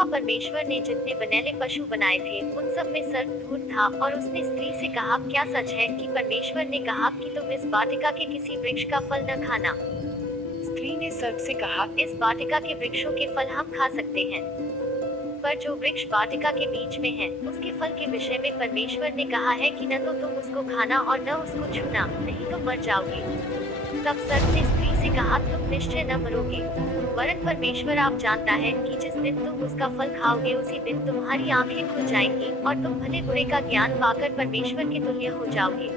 यहोवा परमेश्वर ने जितने बनेले पशु बनाए थे उन सब में सर्प धूर्त था, और उसने स्त्री से कहा, क्या सच है कि परमेश्वर ने कहा कि तुम इस वाटिका के किसी वृक्ष का फल न खाना? स्त्री ने सर्प से कहा, इस वाटिका के वृक्षों के फल हम खा सकते हैं, पर जो वृक्ष वाटिका के बीच में है उसके फल के विषय में परमेश्वर ने कहा है कि न तो तुम उसको खाना और न उसको छूना, नहीं तो मर जाओगे। तब सर्प ने स्त्री से कहा, तुम निश्चय न मरोगे, वरन परमेश्वर आप जानता है कि जिस दिन तुम उसका फल खाओगे उसी दिन तुम्हारी आंखें खुल जाएंगी और तुम भले बुरे का ज्ञान पाकर परमेश्वर के तुल्य हो जाओगे।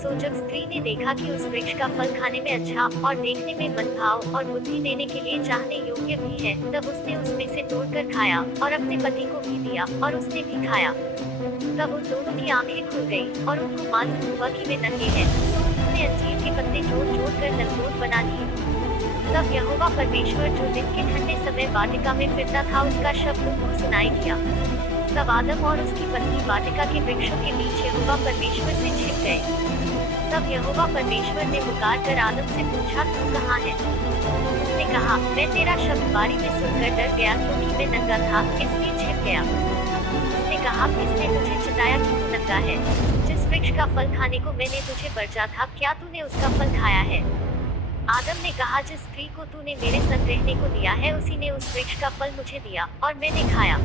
सो जब स्त्री ने देखा कि उस वृक्ष का फल खाने में अच्छा और देखने में मनभाव और बुद्धि देने के लिए चाहने योग्य भी है, तब उसने उसमें से तोड़कर खाया और अपने पति को भी दिया और उसने भी खाया। तब उन दोनों की आंखें खुल गई और उनको मालूम हुआ कि वे नंगे हैं। तो उन्होंने अंजीर के पत्ते जोड़ कर लंगोट बना लिए। तब यहोवा परमेश्वर जो दिन के ठंडे समय वाटिका में फिरता था उसका शब्द उनको सुनाई दिया। तब आदम और उसकी पत्नी वाटिका के वृक्षों के बीच यहोवा परमेश्वर से छिप गए। तब यहोवा परमेश्वर ने पुकार कर आदम से पूछा, तू कहाँ है? उसने कहा, मैं तेरा शब्द बारी में सुनकर डर गया, क्योंकि मैं नंगा था इसलिए छिप गया। उसने कहा, किसने तुझे चिताया कि तू नंगा है? जिस वृक्ष का फल खाने को मैंने तुझे बरजा था, क्या तूने उसका फल खाया है? आदम ने कहा, जिस स्त्री को तूने मेरे संग रहने को दिया है उसी ने उस वृक्ष का फल मुझे दिया और मैंने खाया।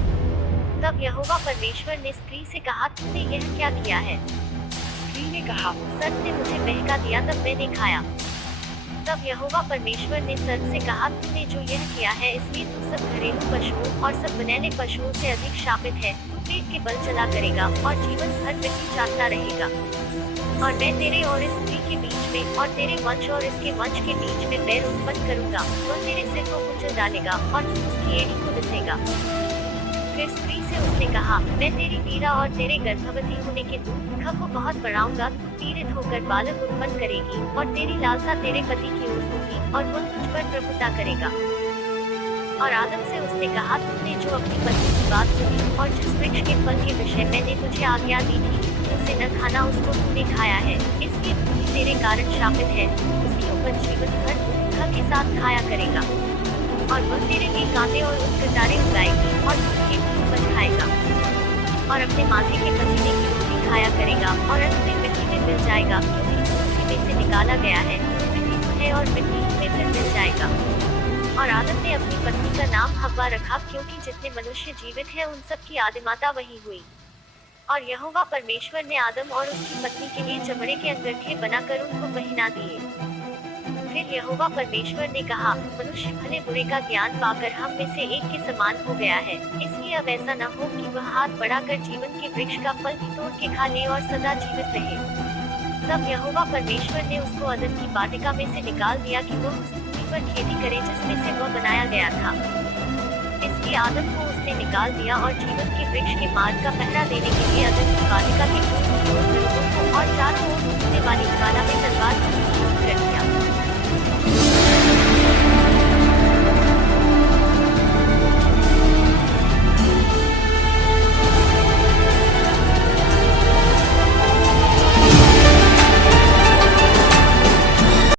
तब यहोवा परमेश्वर ने स्त्री से कहा, तूने यह क्या किया है? स्त्री ने कहा, सर्प ने मुझे बहका दिया तब मैंने खाया। तब यहोवा परमेश्वर ने सर्प से कहा, तूने जो यह किया है इसलिए तू सब घरेलू पशुओं और सब बनेले पशुओं से अधिक शापित है। तू पेट के बल चला करेगा और जीवन भर मिट्टी चाटता रहेगा। और मैं तेरे और इस स्त्री के बीच में और तेरे वंश और इसके वंश के बीच में बैर उत्पन्न करूंगा। वह तेरे सिर को कुचल डालेगा और तू उसकी एड़ी को डसेगा। फिर स्त्री से उसने कहा, मैं तेरी पीड़ा और तेरे गर्भवती होने के दुख को बहुत बढ़ाऊंगा। तू पीड़ित होकर बालक उत्पन्न करेगी और तेरी लालसा तेरे पति की ओर होगी और वह तुझ पर प्रभुता करेगा। और आदम से उसने कहा, तूने जो अपनी पत्नी की बात सुनी और जिस वृक्ष के फल के विषय मैंने तुझे आज्ञा दी थी उसे न खाना, उसको तूने खाया है, इसलिए पृथ्वी तेरे कारण शापित है। उसके ऊपर जीवन भर दुख के साथ खाया करेगा और वह तेरे लिए कांटे और उत्कटारे उगाएगी और तू उसकी उपज खाएगा और अपने माथे के पसीने की रोटी खाया करेगा और अंत में मिट्टी में मिल जाएगा, क्योंकि तू उसी में से निकाला गया है। मिट्टी तू है और मिट्टी में फिर मिल जाएगा। और आदम ने अपनी पत्नी का नाम हव्वा रखा, क्योंकि जितने मनुष्य जीवित हैं उन सब की आदिमाता वही हुई। और यहोवा परमेश्वर ने आदम और उसकी पत्नी के लिए चमड़े के अंगरखे बनाकर उनको पहना दिए। फिर यहोवा परमेश्वर ने कहा, मनुष्य भले बुरे का ज्ञान पाकर हम में से एक के समान हो गया है, इसलिए अब ऐसा न हो कि वह हाथ बढ़ाकर जीवन के वृक्ष का फल भी तोड़ के खा ले और सदा जीवित रहे। तब यहोवा परमेश्वर ने उसको अदन की वाटिका में से निकाल दिया कि वह उस भूमि पर खेती करे जिसमें से वह बनाया गया था। इसलिए आदम को उसने निकाल दिया और जीवन के वृक्ष के मार्ग का पहरा देने के लिए अदन की वाटिका के और चारों ओर घूमने वाली ज्वाला में तलवार